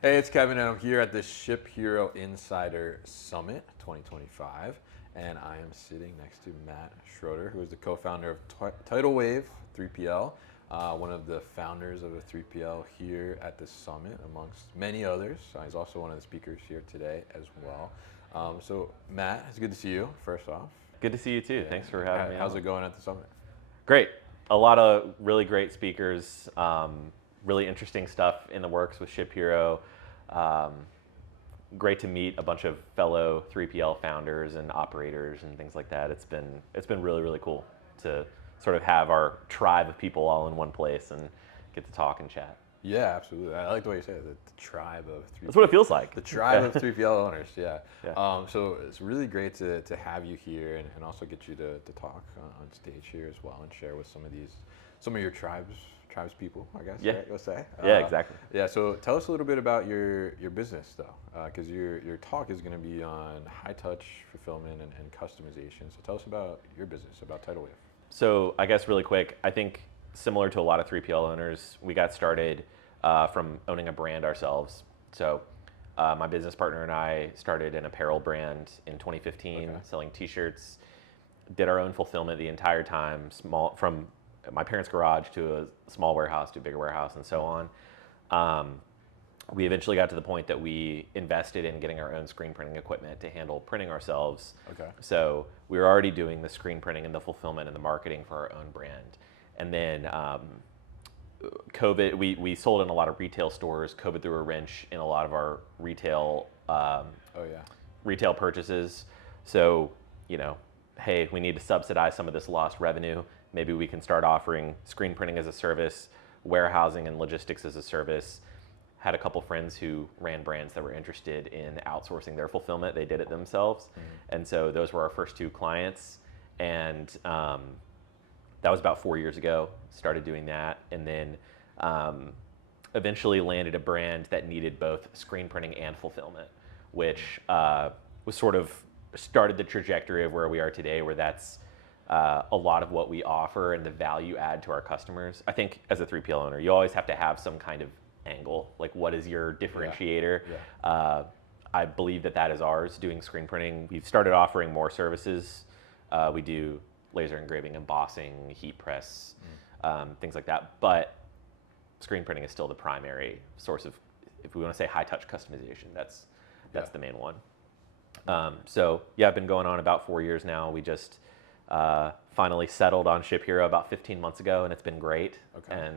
Hey, it's Kevin, and I'm here at the ShipHero Insider Summit 2025, and I am sitting next to Matt Schroeder, who is the co-founder of Tidal Wave 3PL, one of the founders of a 3PL here at the summit, amongst many others. He's also one of the speakers here today as well. So, Matt, it's good to see you, first off. Good to see you too. Thanks for having me How's on. it going at the summit? Great. A lot of really great speakers, really interesting stuff in the works with ShipHero. Um, Great to meet a bunch of fellow 3PL founders and operators and things like that. It's been really, really cool to sort of have our tribe of people all in one place and get to talk and chat. Yeah, absolutely. I like the way you say it, the tribe of 3PL. That's what it feels like. The tribe of 3PL owners, yeah. Yeah. So it's really great to have you here and also get you to talk on stage here as well and share with some of your tribes people, I guess, Yeah. right, you'll say. Yeah, exactly. Yeah, so tell us a little bit about your business though, because your talk is going to be on high touch fulfillment and customization. So tell us about your business, about Tidal Wave. So I guess really quick, I think similar to a lot of 3PL owners, we got started from owning a brand ourselves. So my business partner and I started an apparel brand in 2015, selling T-shirts. Did our own fulfillment the entire time, from my parents' garage to a small warehouse to a bigger warehouse and so on. We eventually got to the point that we invested in getting our own screen printing equipment to handle printing ourselves. Okay. So we were already doing the screen printing and the fulfillment and the marketing for our own brand. And then COVID, we sold in a lot of retail stores. COVID threw a wrench in a lot of our retail retail purchases. So, hey, we need to subsidize some of this lost revenue. Maybe we can start offering screen printing as a service, warehousing and logistics as a service. Had a couple friends who ran brands that were interested in outsourcing their fulfillment. They did it themselves. Mm-hmm. And so those were our first two clients. And that was about 4 years ago. Started doing that. And then eventually landed a brand that needed both screen printing and fulfillment, which was sort of started the trajectory of where we are today, where that's a lot of what we offer and the value add to our customers. I think as a 3PL owner, you always have to have some kind of angle. Like, what is your differentiator? Yeah. I believe that is ours, doing screen printing. We've started offering more services. We do laser engraving, embossing, heat press, things like that. But screen printing is still the primary source of, if we want to say high touch customization, that's the main one. So yeah, I've been going on about 4 years now. We just finally settled on ShipHero about 15 months ago, and it's been great. Okay.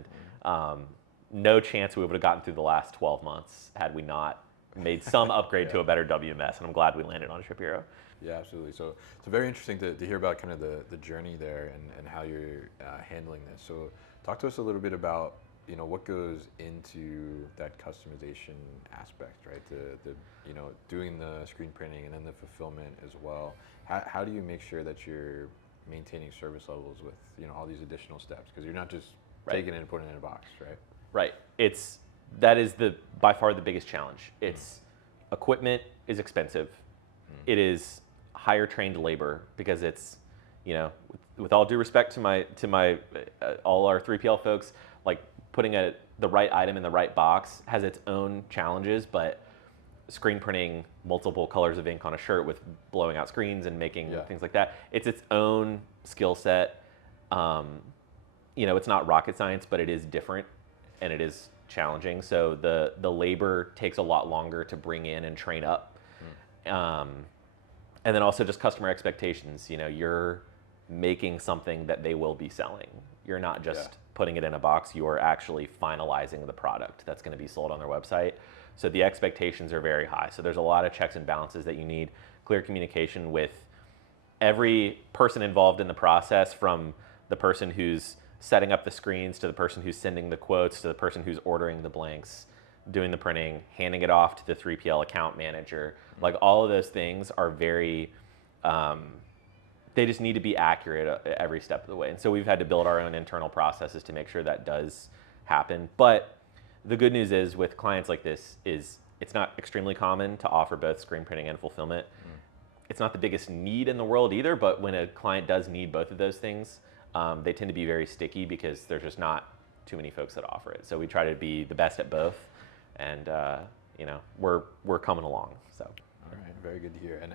And no chance we would have gotten through the last 12 months had we not made some upgrade to a better WMS, and I'm glad we landed on ShipHero. Yeah, absolutely. So it's very interesting to hear about kind of the journey there and how you're handling this. So talk to us a little bit about what goes into that customization aspect, right? The doing the screen printing and then the fulfillment as well. How do you make sure that you're maintaining service levels with all these additional steps? Because you're not just taking it and putting it in a box, right? Right. That is by far the biggest challenge. It's equipment is expensive. It is higher trained labor because it's, with all due respect to my all our 3PL folks, like putting the right item in the right box has its own challenges, but screen printing multiple colors of ink on a shirt with blowing out screens and making things like that, it's its own skill set. It's not rocket science, but it is different and it is challenging. So the labor takes a lot longer to bring in and train up. And then also just customer expectations. You're making something that they will be selling. You're not just putting it in a box, you're actually finalizing the product that's going to be sold on their website. So the expectations are very high. So there's a lot of checks and balances that you need. Clear communication with every person involved in the process, from the person who's setting up the screens to the person who's sending the quotes to the person who's ordering the blanks, doing the printing, handing it off to the 3PL account manager. Like, all of those things are very, they just need to be accurate at every step of the way. And so we've had to build our own internal processes to make sure that does happen. But the good news is, with clients like this, is it's not extremely common to offer both screen printing and fulfillment. It's not the biggest need in the world either, but when a client does need both of those things, they tend to be very sticky because there's just not too many folks that offer it. So we try to be the best at both, and we're coming along. So. All right, very good to hear. And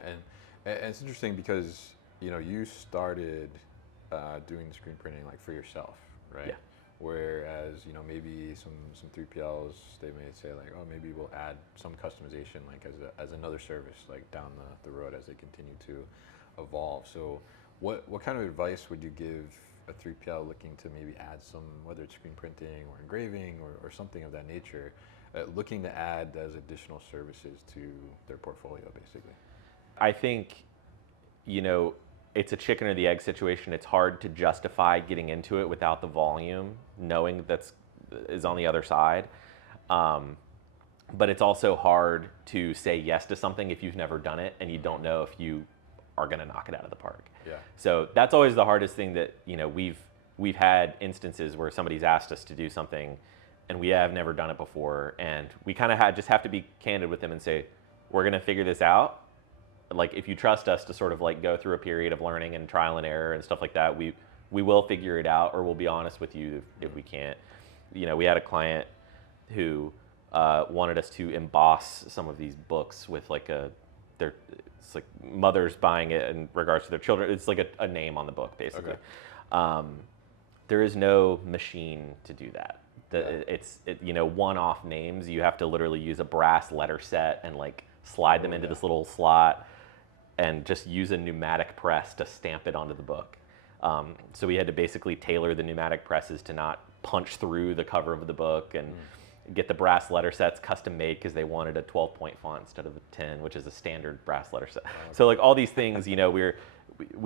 it's interesting because you started doing the screen printing like for yourself, right? Yeah. Whereas maybe some 3PLs, they may say like, oh, maybe we'll add some customization like as another service like down the road as they continue to evolve. So what kind of advice would you give a 3PL looking to maybe add some, whether it's screen printing or engraving or something of that nature, looking to add as additional services to their portfolio, basically? I think, it's a chicken or the egg situation. It's hard to justify getting into it without the volume, knowing is on the other side. But it's also hard to say yes to something if you've never done it and you don't know if you are going to knock it out of the park. Yeah. So that's always the hardest thing that, we've had instances where somebody's asked us to do something and we have never done it before, and we kind of just have to be candid with them and say, we're going to figure this out. Like, if you trust us to sort of like go through a period of learning and trial and error and stuff like that, we will figure it out, or we'll be honest with you if we can't. We had a client who wanted us to emboss some of these books with like it's like mothers buying it in regards to their children. It's like a name on the book, basically. Okay. There is no machine to do that. It's one-off names. You have to literally use a brass letter set and like slide them into this little slot and just use a pneumatic press to stamp it onto the book. So we had to basically tailor the pneumatic presses to not punch through the cover of the book, and get the brass letter sets custom made because they wanted a 12-point font instead of a 10, which is a standard brass letter set. So like all these things, we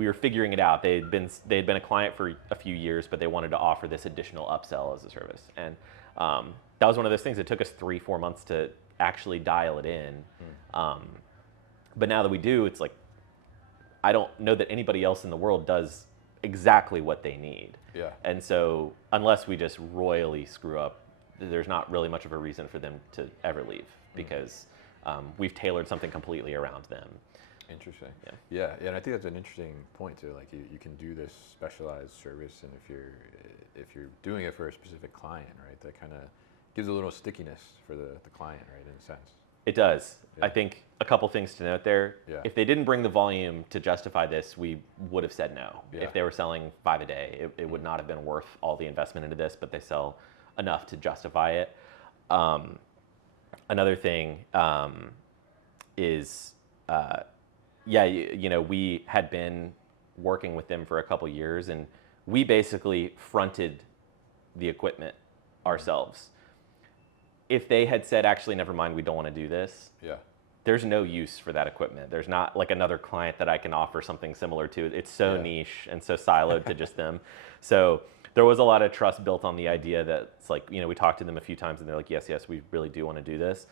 were figuring it out. They had been a client for a few years, but they wanted to offer this additional upsell as a service. And that was one of those things. It took us 3-4 months to actually dial it in. But now that we do, it's like, I don't know that anybody else in the world does exactly what they need. Yeah. And so unless we just royally screw up, there's not really much of a reason for them to ever leave, because we've tailored something completely around them. Interesting. Yeah, and I think that's an interesting point too. Like you can do this specialized service, and if you're doing it for a specific client, right, that kind of gives a little stickiness for the client, right, in a sense. It does. Yeah. I think a couple things to note there. Yeah. If they didn't bring the volume to justify this, we would have said no. Yeah. If they were selling 5 a day, it would not have been worth all the investment into this, but they sell enough to justify it. Another thing is, we had been working with them for a couple years, and we basically fronted the equipment ourselves. If they had said, actually, never mind, we don't want to do this, there's no use for that equipment. There's not like another client that I can offer something similar to. It's so niche and so siloed to just them. So there was a lot of trust built on the idea that it's like, we talked to them a few times and they're like, yes, we really do want to do this.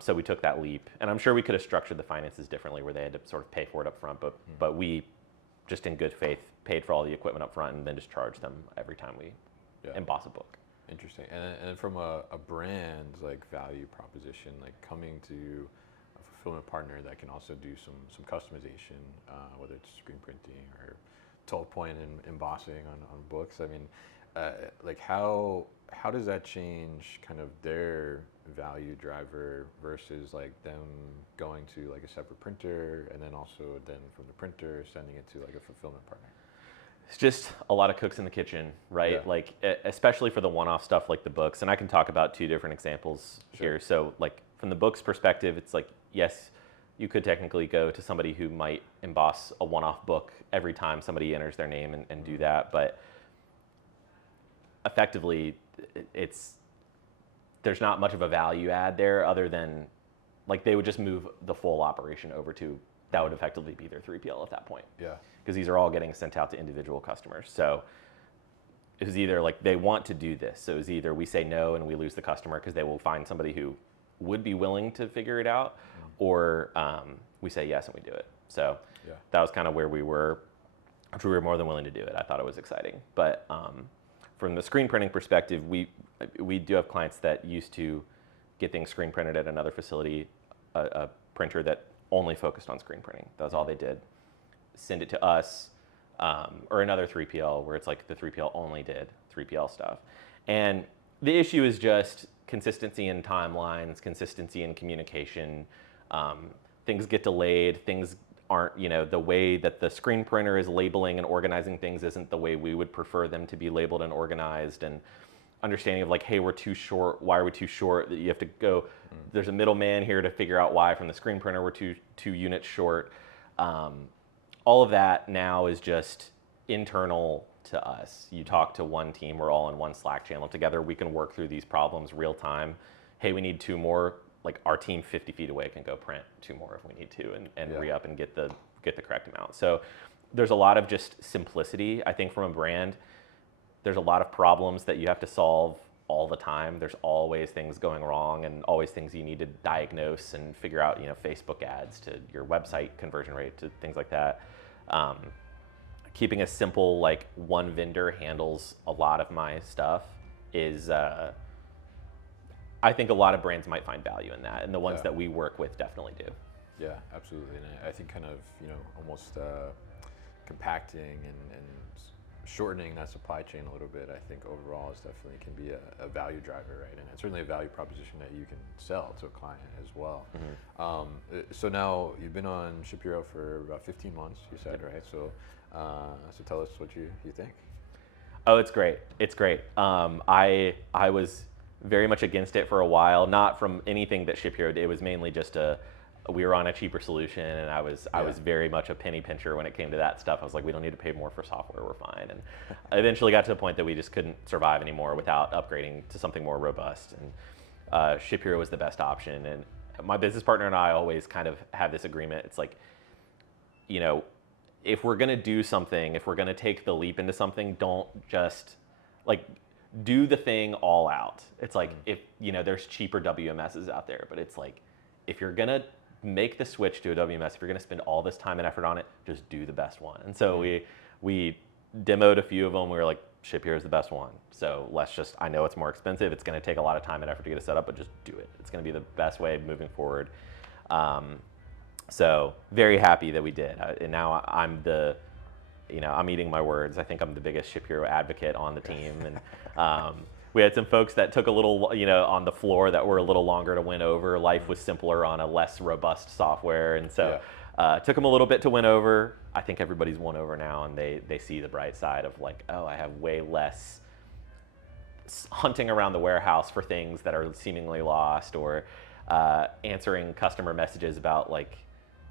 So we took that leap. And I'm sure we could have structured the finances differently where they had to sort of pay for it up front, but we just in good faith paid for all the equipment up front and then just charged them every time we emboss a book. Interesting. And from a brand like value proposition, like coming to a fulfillment partner that can also do some customization, whether it's screen printing or 12-point embossing on books. I mean, like how does that change kind of their value driver versus like them going to like a separate printer and then also then from the printer sending it to like a fulfillment partner? It's just a lot of cooks in the kitchen, right? Yeah. Like, especially for the one-off stuff like the books. And I can talk about 2 different examples here. So like from the books perspective, it's like, yes, you could technically go to somebody who might emboss a one-off book every time somebody enters their name and do that. But effectively, there's not much of a value add there other than like they would just move the full operation over to, that would effectively be their 3PL at that point. Yeah. Because these are all getting sent out to individual customers. So it was either like they want to do this. So it was either we say no and we lose the customer because they will find somebody who would be willing to figure it out, or we say yes and we do it. So that was kind of where we were. We were more than willing to do it. I thought it was exciting. But from the screen printing perspective, we do have clients that used to get things screen printed at another facility, a printer that only focused on screen printing. That was all they did. Send it to us, or another 3PL where it's like the 3PL only did 3PL stuff. And the issue is just consistency in timelines, consistency in communication. Things get delayed, things aren't, the way that the screen printer is labeling and organizing things isn't the way we would prefer them to be labeled and organized, and understanding of like, hey, we're too short, why are we too short? That you have to go, there's a middleman here to figure out why from the screen printer we're two units short. All of that now is just internal to us. You talk to one team, we're all in one Slack channel together, we can work through these problems real time. Hey, we need 2 more. Like our team 50 feet away can go print 2 more if we need to, and re-up and get the correct amount. So there's a lot of just simplicity. I think from a brand, there's a lot of problems that you have to solve all the time. There's always things going wrong and always things you need to diagnose and figure out, Facebook ads to your website conversion rate to things like that. Keeping a simple, like one vendor handles a lot of my stuff is, I think a lot of brands might find value in that, and the ones that we work with definitely do. Yeah, absolutely. And I think kind of, almost compacting and shortening that supply chain a little bit, I think overall is definitely can be a value driver, right? And it's certainly a value proposition that you can sell to a client as well. So now you've been on ShipHero for about 15 months, you said, right? So tell us what you think. Oh, it's great. It's great. I was very much against it for a while, not from anything that ShipHero did. It was mainly just we were on a cheaper solution, and I was very much a penny pincher when it came to that stuff. I was like, we don't need to pay more for software, we're fine. And I eventually got to the point that we just couldn't survive anymore without upgrading to something more robust. And ShipHero was the best option. And my business partner and I always kind of have this agreement. It's like, if we're gonna do something, if we're gonna take the leap into something, don't just like do the thing all out. It's like if there's cheaper WMSs out there, but it's like if you're gonna make the switch to a WMS, if you're gonna spend all this time and effort on it, just do the best one. And so we demoed a few of them. We were like, ShipHero is the best one. So I know it's more expensive. It's gonna take a lot of time and effort to get it set up, but just do it. It's gonna be the best way moving forward. So very happy that we did. And now I'm I'm eating my words. I think I'm the biggest ShipHero advocate on the team. And we had some folks that took a little, on the floor that were a little longer to win over. Life was simpler on a less robust software. And so took them a little bit to win over. I think everybody's won over now, and they see the bright side of like, oh, I have way less hunting around the warehouse for things that are seemingly lost, or answering customer messages about like,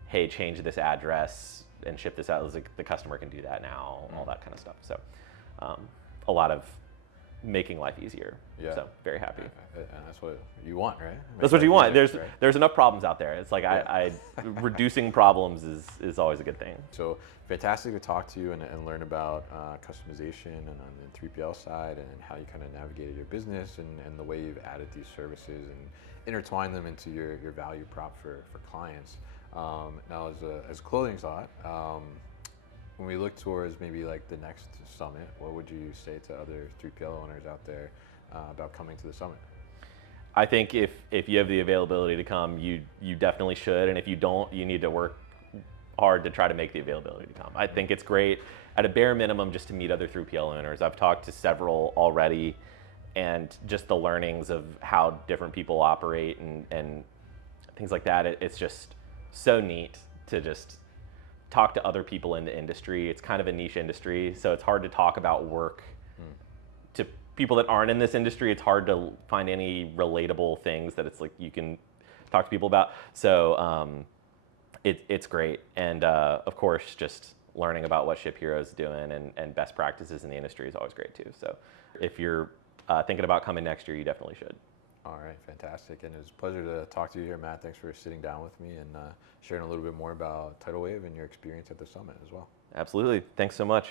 hey, change this address and ship this out. It was like the customer can do that now, all that kind of stuff. So a lot of making life easier. Yeah. So very happy. And that's what you want, right? That's what you want. There's enough problems out there. It's like reducing problems is always a good thing. So fantastic to talk to you and learn about customization and on the 3PL side, and how you kind of navigated your business and the way you've added these services and intertwined them into your value prop for clients. Now, as a clothing thought, when we look towards maybe like the next summit, what would you say to other 3PL owners out there about coming to the summit? I think if you have the availability to come, you definitely should, and if you don't, you need to work hard to try to make the availability to come. I think it's great at a bare minimum just to meet other 3PL owners. I've talked to several already, and just the learnings of how different people operate and things like that. It's just so neat to just talk to other people in the industry. It's kind of a niche industry, so it's hard to talk about work to people that aren't in this industry. It's hard to find any relatable things that it's like you can talk to people about. So it's great. And of course, just learning about what ShipHero is doing and best practices in the industry is always great too. So if you're thinking about coming next year, you definitely should. All right, fantastic. And it was a pleasure to talk to you here, Matt. Thanks for sitting down with me and sharing a little bit more about Tidal Wave and your experience at the summit as well. Absolutely. Thanks so much.